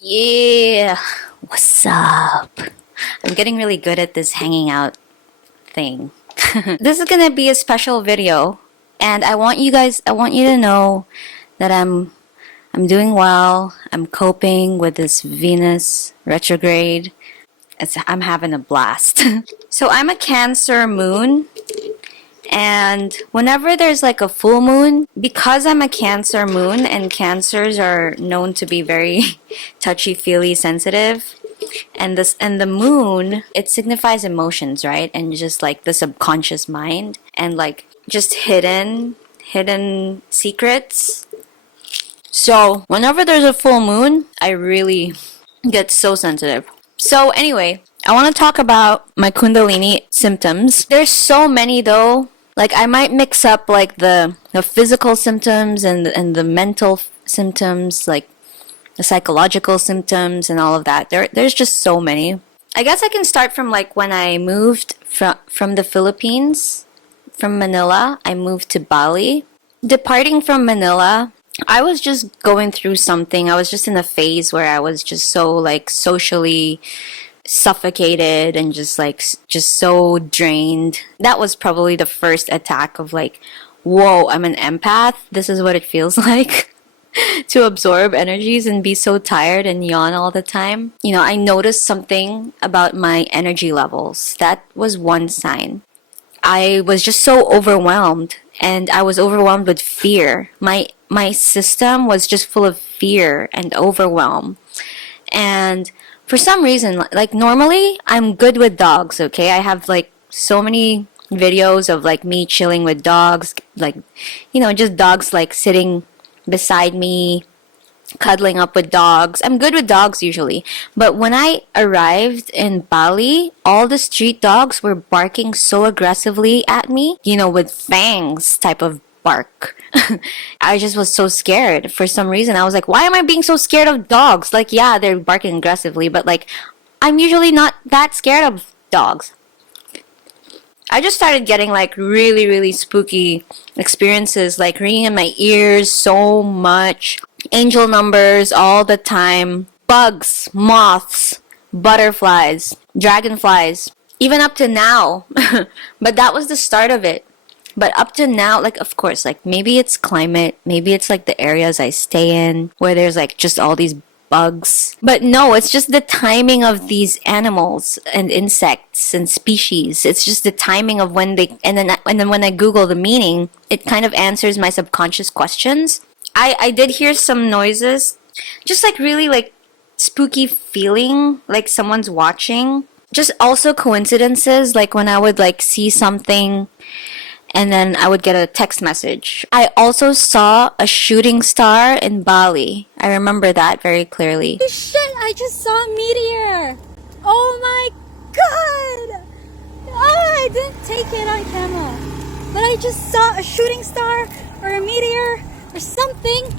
Yeah, what's up? I'm getting really good at this hanging out thing. This is gonna be a special video, and I want you to know that I'm doing well. I'm coping with this Venus retrograde. I'm having a blast. So I'm a Cancer moon, and whenever there's like a full moon, because I'm a Cancer moon and Cancers are known to be very touchy-feely sensitive, and the moon, it signifies emotions, right? And just like the subconscious mind and like just hidden secrets. So whenever there's a full moon, I really get so sensitive. So anyway, I want to talk about my Kundalini symptoms. There's so many though. Like I might mix up like the physical symptoms and the mental symptoms, like the psychological symptoms and all of that. There's just so many. I guess I can start from like when I moved from the Philippines, from Manila. I moved to Bali. Departing from Manila, I was just going through something. I was just in a phase where I was just so like socially suffocated and just so drained. That was probably the first attack of like, whoa, I'm an empath. This is what it feels like to absorb energies and be so tired and yawn all the time. You know, I noticed something about my energy levels. That was one sign. I was just so overwhelmed, and I was overwhelmed with fear. My system was just full of fear and overwhelm. And for some reason, like normally I'm good with dogs, okay? I have like so many videos of like me chilling with dogs, like, you know, just dogs like sitting beside me, cuddling up with dogs. I'm good with dogs usually. But when I arrived in Bali, all the street dogs were barking so aggressively at me, you know, with fangs type of bark. I just was so scared for some reason. I was like, why am I being so scared of dogs? Like, yeah, they're barking aggressively, but like, I'm usually not that scared of dogs. I just started getting like really spooky experiences, like ringing in my ears so much, angel numbers all the time, bugs, moths, butterflies, dragonflies, even up to now. But that was the start of it. But up to now, like, of course, like maybe it's climate, maybe it's like the areas I stay in where there's like just all these bugs. But no, it's just the timing of these animals and insects and species. It's just the timing of when they, and then when I Google the meaning, it kind of answers my subconscious questions. I did hear some noises, just like really like spooky feeling, like someone's watching. Just also coincidences, like when I would like see something and then I would get a text message. I also saw a shooting star in Bali. I remember that very clearly. Holy shit, I just saw a meteor! Oh my god! Oh, I didn't take it on camera. But I just saw a shooting star or a meteor or something.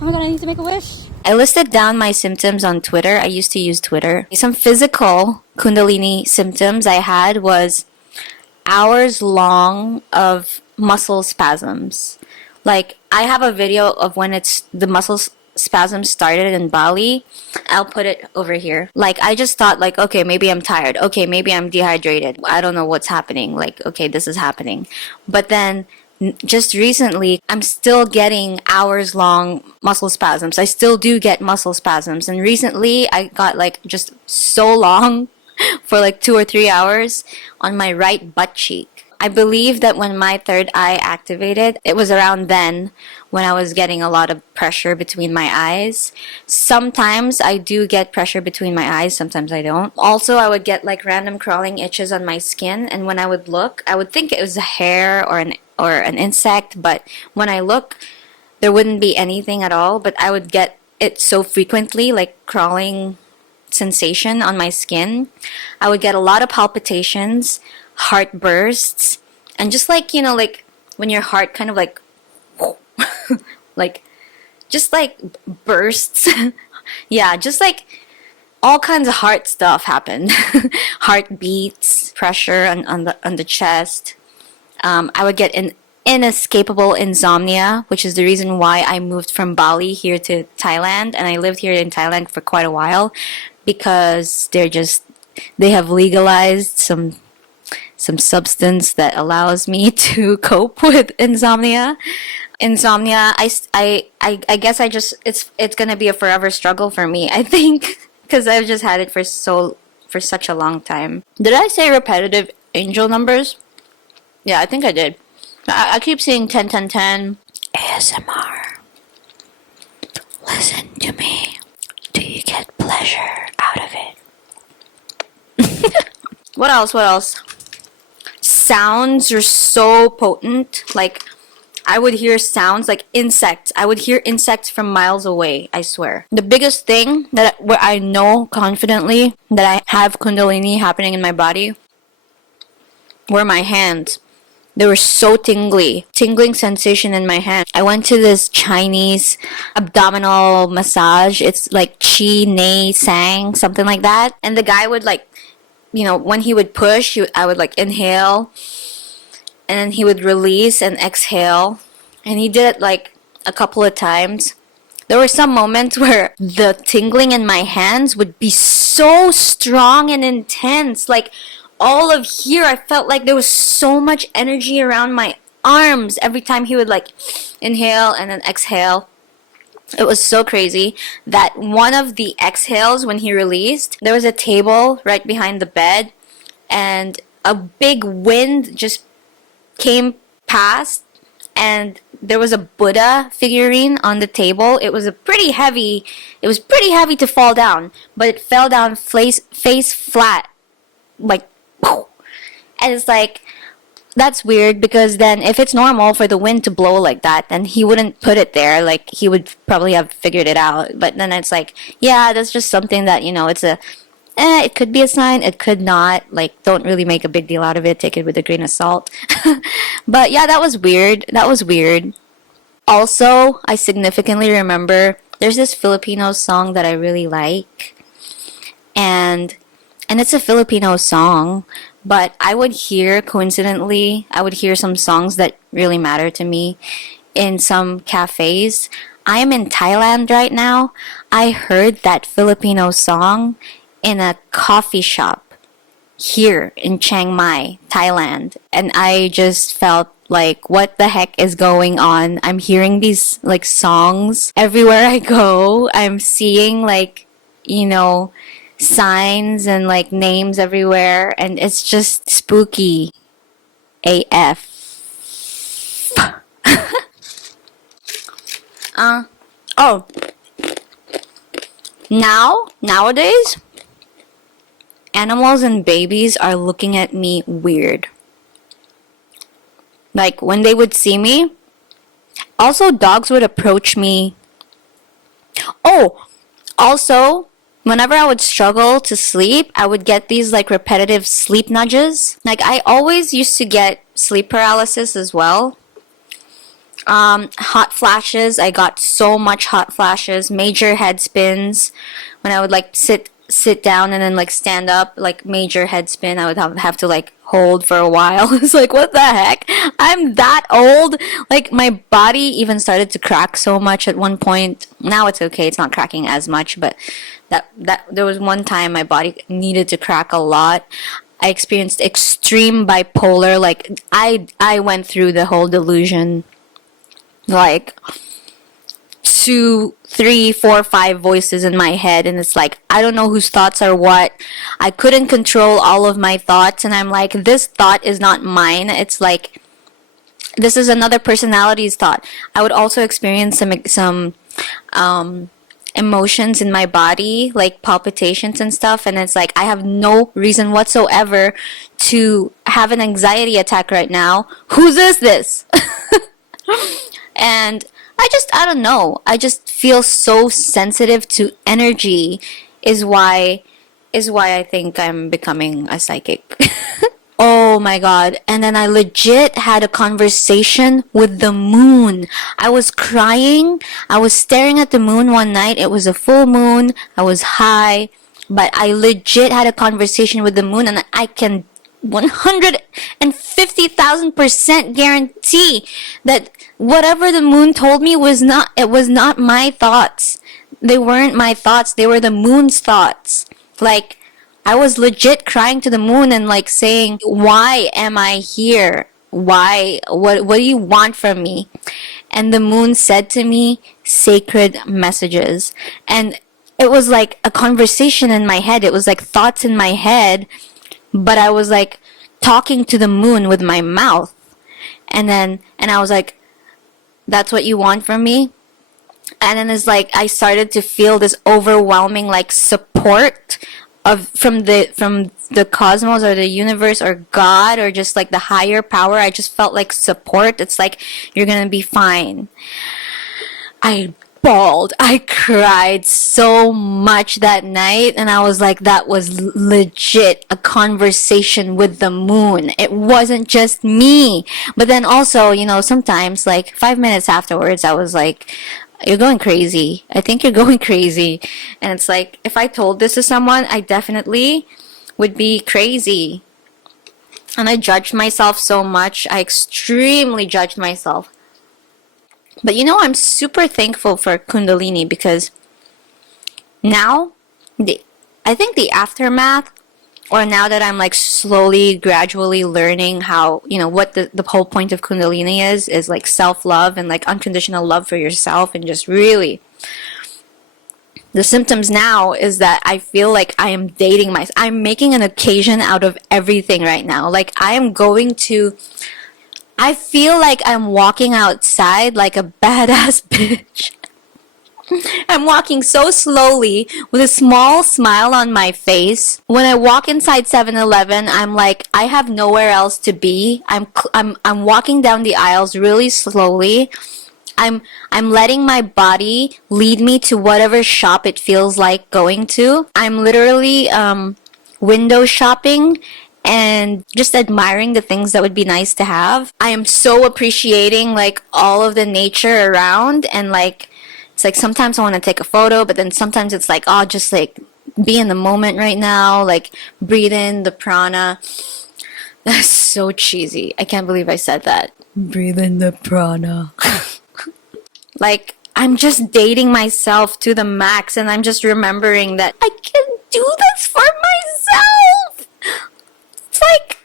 Oh my god, I need to make a wish. I listed down my symptoms on Twitter. I used to use Twitter. Some physical Kundalini symptoms I had was hours long of muscle spasms. Like, I have a video of when the muscle spasms started in Bali. I'll put it over here. Like, I just thought like, okay, maybe I'm tired. Okay, maybe I'm dehydrated. I don't know what's happening. Like, okay, this is happening. But then just recently, I'm still getting hours long muscle spasms. I still do get muscle spasms. And recently, I got like just so long for like 2 or 3 hours on my right butt cheek. I believe that when my third eye activated, it was around then when I was getting a lot of pressure between my eyes. Sometimes I do get pressure between my eyes, sometimes I don't. Also, I would get like random crawling itches on my skin, and when I would look, I would think it was a hair or an insect, but when I look, there wouldn't be anything at all, but I would get it so frequently, like crawling sensation on my skin. I would get a lot of palpitations, heart bursts, and just like, you know, like when your heart kind of like like just like bursts. Yeah, just like all kinds of heart stuff happened. Heartbeats, pressure on the chest. I would get inescapable insomnia, which is the reason why I moved from Bali here to Thailand, and I lived here in Thailand for quite a while, because they have legalized some substance that allows me to cope with insomnia. I guess it's gonna be a forever struggle for me, I think, because I've just had it for such a long time. Did I say repetitive angel numbers? Yeah, I think I did. I keep seeing 10 10 10 ASMR. Listen to me. Do you get pleasure out of it? What else? What else? Sounds are so potent. Like, I would hear sounds like insects. I would hear insects from miles away, I swear. The biggest thing where I know confidently that I have Kundalini happening in my body were my hands. They were so tingling sensation in my hand. I went to this Chinese abdominal massage. It's like Chi Nei Sang, something like that. And the guy would like, when he would push, I would like inhale, and then he would release and exhale. And he did it like a couple of times. There were some moments where the tingling in my hands would be so strong and intense. Like, all of here, I felt like there was so much energy around my arms every time he would like inhale and then exhale. It was so crazy that one of the exhales, when he released, there was a table right behind the bed, and a big wind just came past, and there was a Buddha figurine on the table. It was pretty heavy to fall down, but it fell down face flat, like, and it's like, that's weird, because then if it's normal for the wind to blow like that, then he wouldn't put it there. Like, he would probably have figured it out. But then it's like, yeah, that's just something that, it could be a sign, it could not. Like, don't really make a big deal out of it. Take it with a grain of salt. But yeah, that was weird. Also, I significantly remember there's this Filipino song that I really like. And it's a Filipino song, but I would hear some songs that really matter to me in some cafes. I am in Thailand right now. I heard that Filipino song in a coffee shop here in Chiang Mai, Thailand, and I just felt like, what the heck is going on? I'm hearing these like songs everywhere I go. I'm seeing like, signs and like names everywhere, and it's just spooky AF. Oh, nowadays, animals and babies are looking at me weird. Like, when they would see me, also dogs would approach me. Oh, also, whenever I would struggle to sleep, I would get these like repetitive sleep nudges. Like, I always used to get sleep paralysis as well. Hot flashes. I got so much hot flashes. Major head spins. When I would like sit down and then like stand up, like major head spin. I would have to like hold for a while. It's like, what the heck? I'm that old. Like, my body even started to crack so much at one point. Now it's okay. It's not cracking as much, but that there was one time my body needed to crack a lot. I experienced extreme bipolar. Like, I went through the whole delusion. Like, 2, 3, 4, 5 voices in my head, and it's like, I don't know whose thoughts are what. I couldn't control all of my thoughts, and I'm like, this thought is not mine. It's like, this is another personality's thought. I would also experience some emotions in my body, like palpitations and stuff, and it's like, I have no reason whatsoever to have an anxiety attack right now. Whose is this? And I don't know. I just feel so sensitive to energy is why I think I'm becoming a psychic. Oh my god. And then I legit had a conversation with the moon. I was crying. I was staring at the moon one night. It was a full moon. I was high. But I legit had a conversation with the moon, and I can 150,000% guarantee that whatever the moon told me was not my thoughts. They weren't my thoughts. They were the moon's thoughts. Like, I was legit crying to the moon and like saying, why am I here? Why? What do you want from me? And the moon said to me, sacred messages. And it was like a conversation in my head. It was like thoughts in my head, but I was like talking to the moon with my mouth. And I was like, that's what you want from me? And then it's like I started to feel this overwhelming like support from the cosmos or the universe or God or just like the higher power. I just felt like support. It's like, you're gonna be fine. I bawled. I cried so much that night, and I was like, that was legit a conversation with the moon. It wasn't just me. But then also, sometimes like 5 minutes afterwards, I was like, you're going crazy. I think you're going crazy. And it's like, if I told this to someone, I definitely would be crazy. And I judged myself so much. I extremely judged myself. But I'm super thankful for Kundalini because now, I think the aftermath, or now that I'm like slowly, gradually learning how, what the whole point of Kundalini is like self-love and like unconditional love for yourself, and just really, the symptoms now is that I feel like I am dating myself. I'm making an occasion out of everything right now. Like I feel like I'm walking outside like a badass bitch. I'm walking so slowly with a small smile on my face. When I walk inside 7-Eleven, I'm like, I have nowhere else to be. I'm walking down the aisles really slowly. I'm letting my body lead me to whatever shop it feels like going to. I'm literally window shopping and just admiring the things that would be nice to have. I am so appreciating like all of the nature around, and like it's like sometimes I want to take a photo, but then sometimes it's like, oh, just like be in the moment right now, like breathe in the prana. That's so cheesy. I can't believe I said that. Breathe in the prana. Like, I'm just dating myself to the max, and I'm just remembering that I can do this for myself. It's like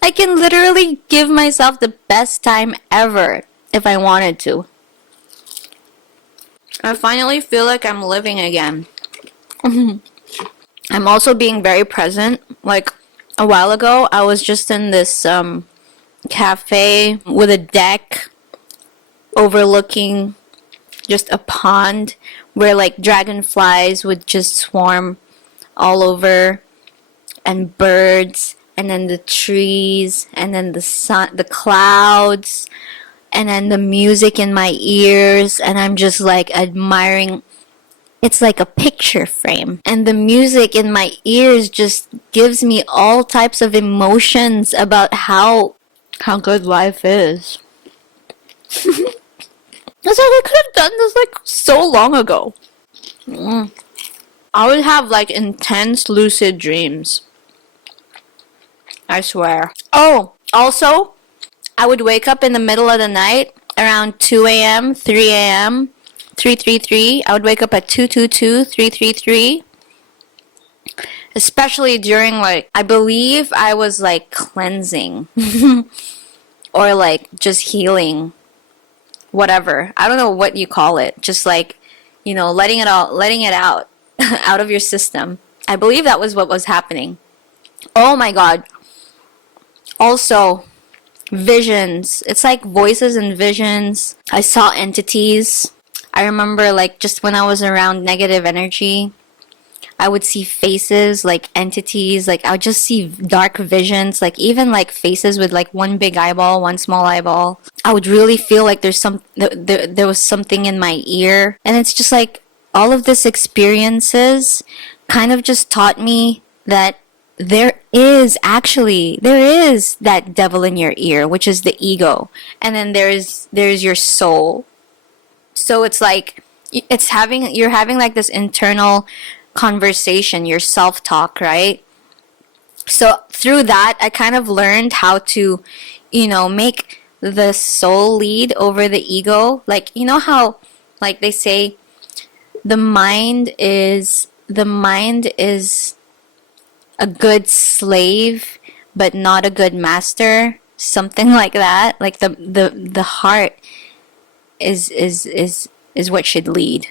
I can literally give myself the best time ever if I wanted to. I finally feel like I'm living again. I'm also being very present. Like, a while ago, I was just in this cafe with a deck overlooking just a pond where like dragonflies would just swarm all over, and birds, and then the trees, and then the sun, the clouds, and then the music in my ears, and I'm just like admiring. It's like a picture frame, and the music in my ears just gives me all types of emotions about how good life is. It's like I could have done this like so long ago. I would have like intense lucid dreams. I swear. Oh, also, I would wake up in the middle of the night around 2 a.m., 3 a.m., 333. I would wake up at 222, 333. Especially during like, I believe I was like cleansing or like just healing. Whatever. I don't know what you call it. Just like, letting it out out of your system. I believe that was what was happening. Oh my God. Also, visions. It's like voices and visions. I saw entities. I remember like just when I was around negative energy, I would see faces, like entities, like I would just see dark visions, like even like faces with like one big eyeball, one small eyeball. I would really feel like there was something in my ear. And it's just like all of these experiences kind of just taught me that there is that devil in your ear, which is the ego. And then there's your soul. So it's like you're having like this internal conversation, your self-talk, right? So through that, I kind of learned how to, make the soul lead over the ego. Like, you know how, like they say, the mind is a good slave, but not a good master. Something like that. Like the heart is what should lead.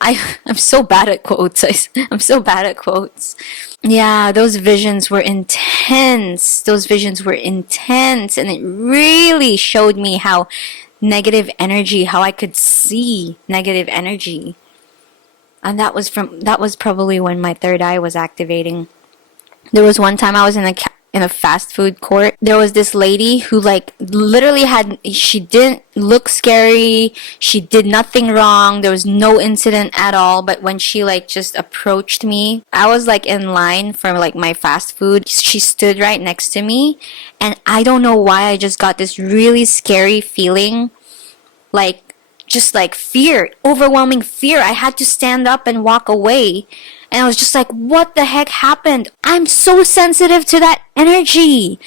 I'm so bad at quotes. I'm so bad at quotes. Yeah, those visions were intense. Those visions were intense, and it really showed me how negative energy, how I could see negative energy. And that was probably when my third eye was activating. There was one time I was in a fast food court. There was this lady who like literally she didn't look scary. She did nothing wrong. There was no incident at all. But when she like just approached me, I was like in line for like my fast food. She stood right next to me, and I don't know why I just got this really scary feeling, like just like fear, overwhelming fear. I had to stand up and walk away. And I was just like, what the heck happened? I'm so sensitive to that energy.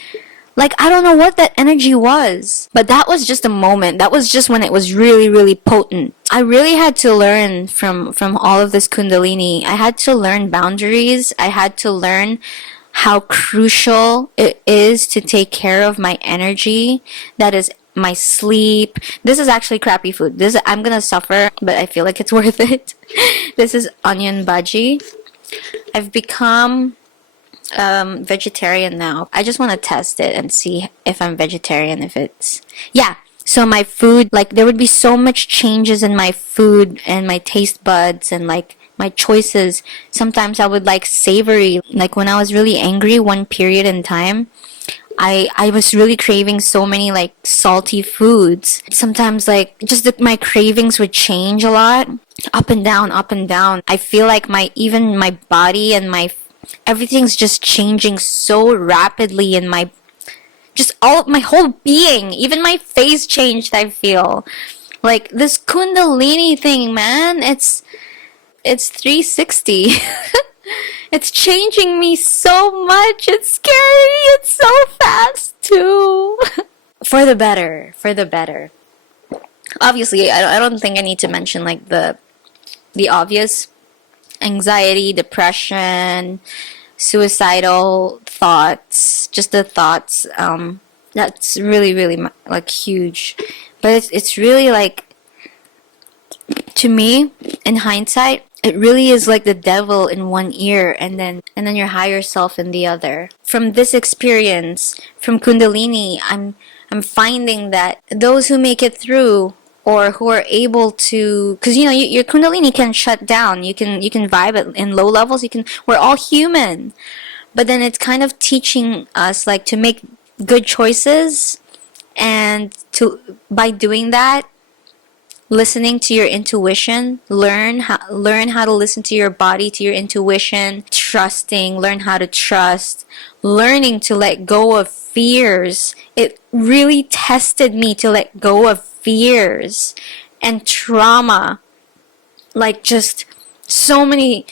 Like, I don't know what that energy was. But that was just a moment. That was just when it was really, really potent. I really had to learn from all of this Kundalini. I had to learn boundaries. I had to learn how crucial it is to take care of my energy. That is my sleep. This is actually crappy food. I'm gonna suffer, but I feel like it's worth it. This is onion bhaji. I've become vegetarian now. I just want to test it and see if I'm vegetarian. Yeah. So my food, like there would be so much changes in my food and my taste buds and like my choices. Sometimes I would like savory. Like when I was really angry one period in time, I was really craving so many like salty foods. Sometimes like my cravings would change a lot, up and down, up and down. I feel like even my body and everything's just changing so rapidly in my whole being. Even my face changed, I feel. Like this Kundalini thing, man, it's 360. It's changing me so much. It's scary. It's so fast too. For the better. For the better. Obviously, I don't think I need to mention like the obvious: anxiety, depression, suicidal thoughts. Just the thoughts. That's really, really like huge. But it's really like, to me, in hindsight, it really is like the devil in one ear and then your higher self in the other. From this experience, from Kundalini, I'm finding that those who make it through, or who are able to, because your Kundalini can shut down. You can vibe in low levels. We're all human, but then it's kind of teaching us like to make good choices, and by doing that, listening to your intuition, learn how to listen to your body, to your intuition, learn how to trust, learning to let go of fears. It really tested me to let go of fears and trauma. Like just so many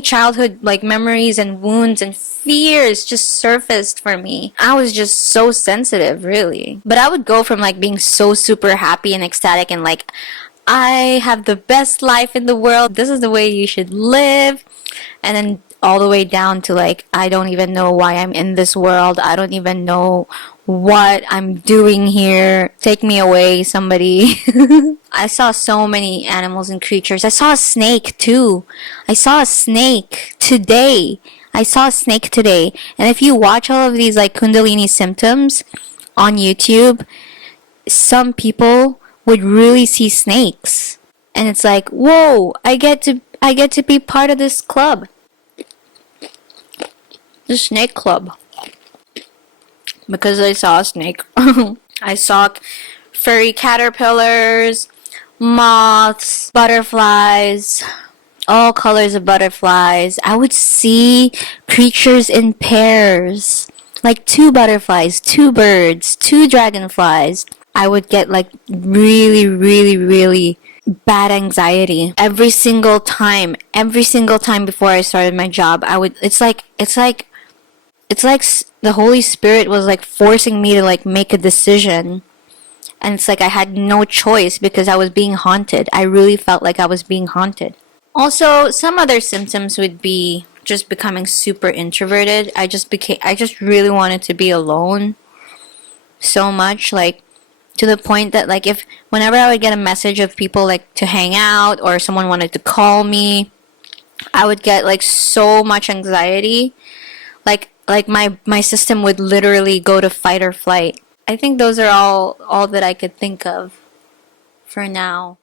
childhood like memories and wounds and fears just surfaced for me. I was just so sensitive, really. But I would go from like being so super happy and ecstatic and like, I have the best life in the world, this is the way you should live, and then all the way down to like, I don't even know why I'm in this world. I don't even know what I'm doing here. Take me away, somebody. I saw so many animals and creatures. I saw a snake too. I saw a snake today. And if you watch all of these like Kundalini symptoms on YouTube, some people would really see snakes. And it's like, whoa, I get to be part of this club. The snake club. Because I saw a snake. I saw furry caterpillars, moths, butterflies, all colors of butterflies. I would see creatures in pairs, like 2 butterflies, 2 birds, 2 dragonflies. I would get like really, really, really bad anxiety every single time before I started my job. It's like it's like the Holy Spirit was like forcing me to like make a decision. And it's like I had no choice because I was being haunted. I really felt like I was being haunted. Also, some other symptoms would be just becoming super introverted. I just really wanted to be alone so much, like to the point that like if whenever I would get a message of people like to hang out or someone wanted to call me, I would get like so much anxiety. Like my system would literally go to fight or flight. I think those are all that I could think of for now.